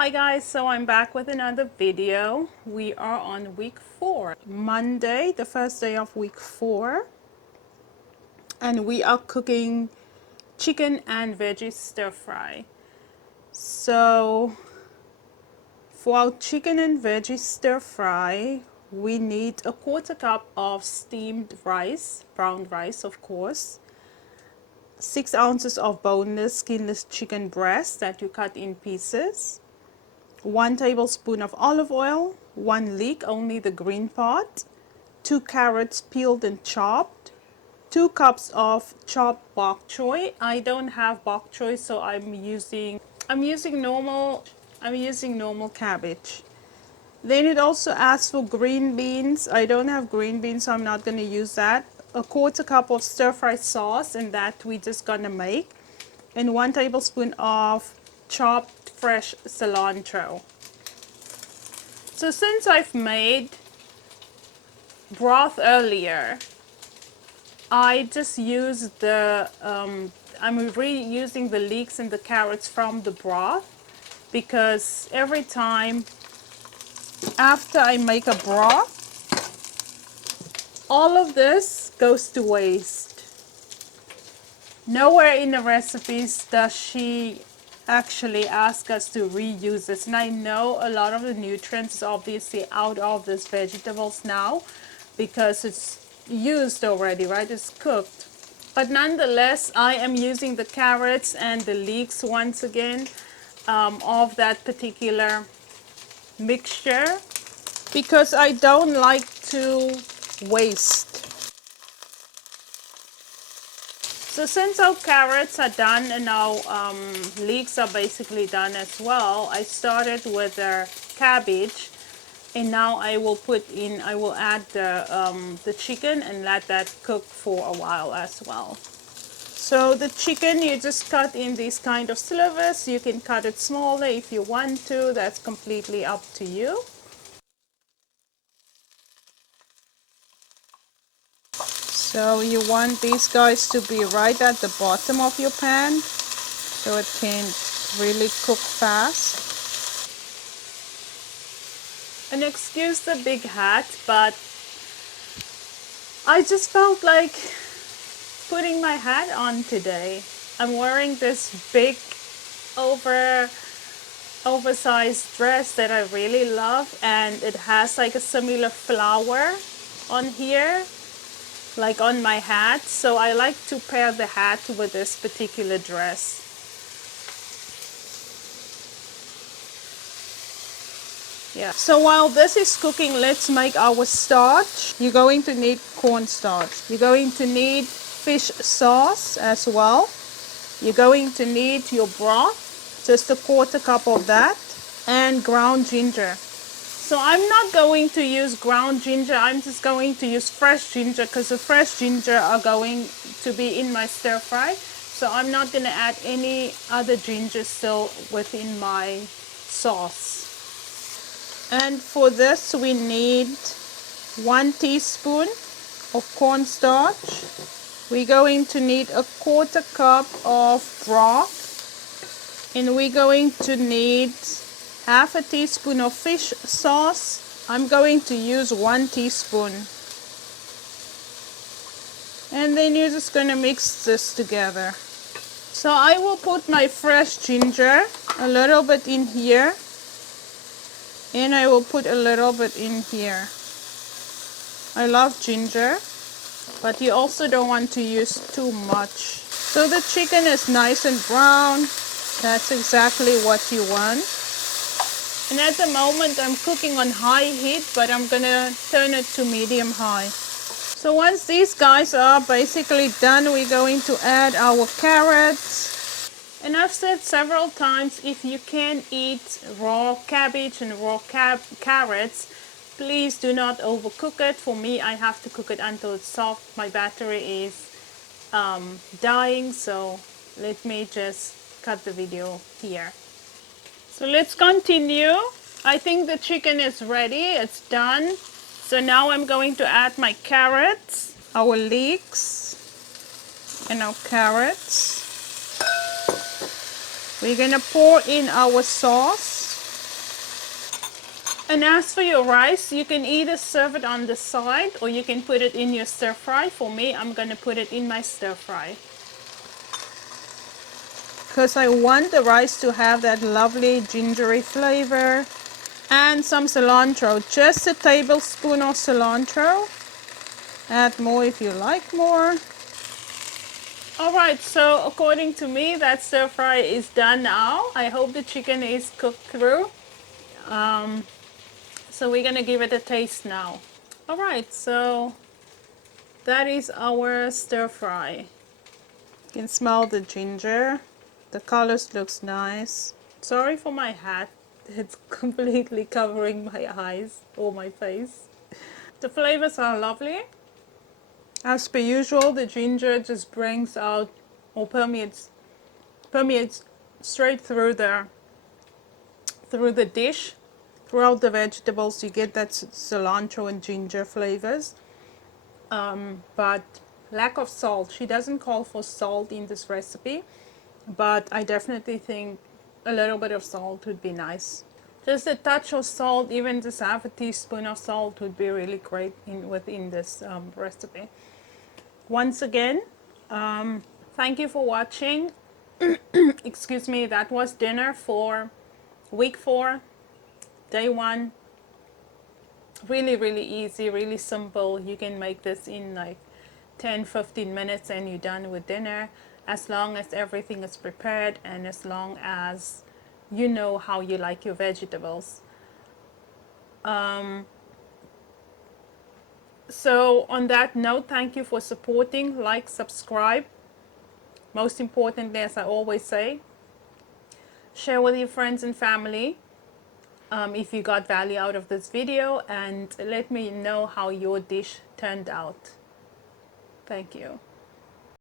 Hi guys, so I'm back with another video. We are on week 4, Monday, the first day of week 4, and we are cooking chicken and veggie stir fry. So for our chicken and veggie stir fry, we need a quarter cup of steamed rice, brown rice of course, 6 ounces of boneless, skinless chicken breast that you cut in pieces, 1 tablespoon of olive oil, 1 leek, only the green part, 2 carrots peeled and chopped, 2 cups of chopped bok choy. I don't have bok choy, so I'm using normal cabbage. Then it also asks for green beans. I don't have green beans, so I'm not going to use that. A quarter cup of stir fry sauce, and that we're just going to make, and 1 tablespoon of chopped fresh cilantro. So since I've made broth earlier, I just use I'm reusing the leeks and the carrots from the broth, because every time after I make a broth, all of this goes to waste. Nowhere in the recipes does she actually ask us to reuse this, and I know a lot of the nutrients is obviously out of these vegetables now because it's used already, right? It's cooked. But nonetheless, I am using the carrots and the leeks once again of that particular mixture because I don't like to waste. So since our carrots are done and our leeks are basically done as well, I started with the cabbage, and now I will add the chicken and let that cook for a while as well. So the chicken, you just cut in these kind of slivers. You can cut it smaller if you want to. That's completely up to you. So you want these guys to be right at the bottom of your pan so it can really cook fast. And excuse the big hat, but I just felt like putting my hat on today. I'm wearing this big oversized dress that I really love, and it has like a similar flower on here, like on my hat. So I like to pair the hat with this particular dress. Yeah. So while this is cooking, let's make our starch. You're going to need cornstarch. You're going to need fish sauce as well. You're going to need your broth, just a quarter cup of that, and ground ginger. So I'm not going to use ground ginger, I'm just going to use fresh ginger because the fresh ginger are going to be in my stir fry. So I'm not going to add any other ginger still within my sauce. And for this we need 1 teaspoon of cornstarch. We're going to need a quarter cup of broth, and we're going to need half a teaspoon of fish sauce. I'm going to use 1 teaspoon. And then you're just going to mix this together. So I will put my fresh ginger a little bit in here, and I will put a little bit in here. I love ginger, but you also don't want to use too much. So the chicken is nice and brown. That's exactly what you want. And at the moment I'm cooking on high heat, but I'm gonna turn it to medium high. So once these guys are basically done, we're going to add our carrots. And I've said several times, if you can eat raw cabbage and raw carrots, please do not overcook it. For me, I have to cook it until it's soft. My battery is dying, so let me just cut the video here. So let's continue. I think the chicken is ready, it's done. So now I'm going to add my carrots, our leeks, and our carrots. We're gonna pour in our sauce. And as for your rice, you can either serve it on the side or you can put it in your stir fry. For me, I'm going to put it in my stir fry, because I want the rice to have that lovely gingery flavor. And some cilantro, just a tablespoon of cilantro. Add more if you like more. Alright, so according to me, that stir fry is done now. I hope the chicken is cooked through. So we're gonna give it a taste now. Alright, so that is our stir fry. You can smell the ginger. The colors looks nice. Sorry for my hat. It's completely covering my eyes or my face. The flavors are lovely. As per usual, the ginger just brings out or permeates straight through the dish. Throughout the vegetables, you get that cilantro and ginger flavors. But lack of salt. She doesn't call for salt in this recipe, but I definitely think a little bit of salt would be nice. Just a touch of salt, even just half a teaspoon of salt would be really great within this recipe. Once again, thank you for watching. Excuse me, that was dinner for week 4, day 1. Really, really easy, really simple. You can make this in like 10-15 minutes and you're done with dinner, as long as everything is prepared and as long as you know how you like your vegetables. So on that note, thank you for supporting. Like, subscribe. Most importantly, as I always say, share with your friends and family if you got value out of this video, and let me know how your dish turned out. Thank you.